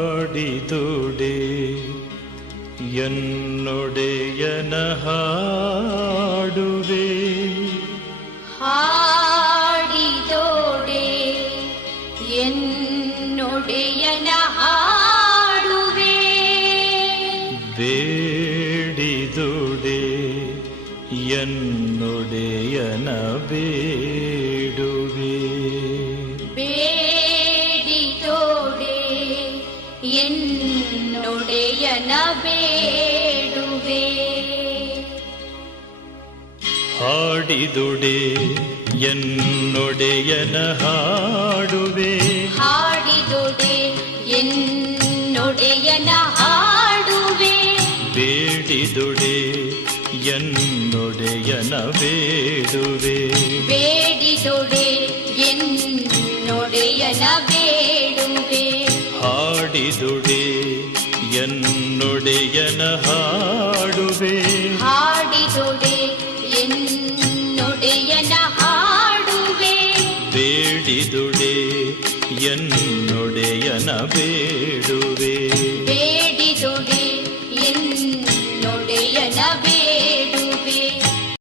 ಹಾಡಿದುಡೆ ಎನ್ನೊಡೆಯನ ಹಾಡುವೆ, ಹಾಡಿದೋಡೆ ಎನ್ನೊಡೆಯನ ಹಾಡುವೆ, ಬೇಡಿದುಡೆ ಎನ್ನೊಡೆಯನ ಬೇಡುವೆ, ಬೇಡಿದೋಡೆ ಎನ್ನೊಡೆಯನ ಬೇಡುವೆ, ಹಾಡಿದುಡೆ ಎನ್ನೊಡೆಯನ ಹಾಡುವೆ, ಹಾಡಿದೊಡೆ ಎನ್ನೊಡೆಯನ ಹಾಡುವೆ, ಬೇಡಿದುಡೆ ಎನ್ನೊಡೆಯನ ಬೇಡುವೆ, ಬೇಡಿದೊಡೆ ಎನ್ನೊಡೆಯನ ಬೇಡುವೆ, ಹಾಡಿದುಡೆ ಎನ್ನೊಡೆಯನ ಹಾಡುವೆ, ಹಾಡಿದೊಡೆ ಎನ್ನೊಡೆಯನ ಹಾಡುವೆ, ಬೇಡಿದುಡೆ ಎನ್ನೊಡೆಯನ ಬೇಡುವೆ, ಬೇಡಿದೊಡೆ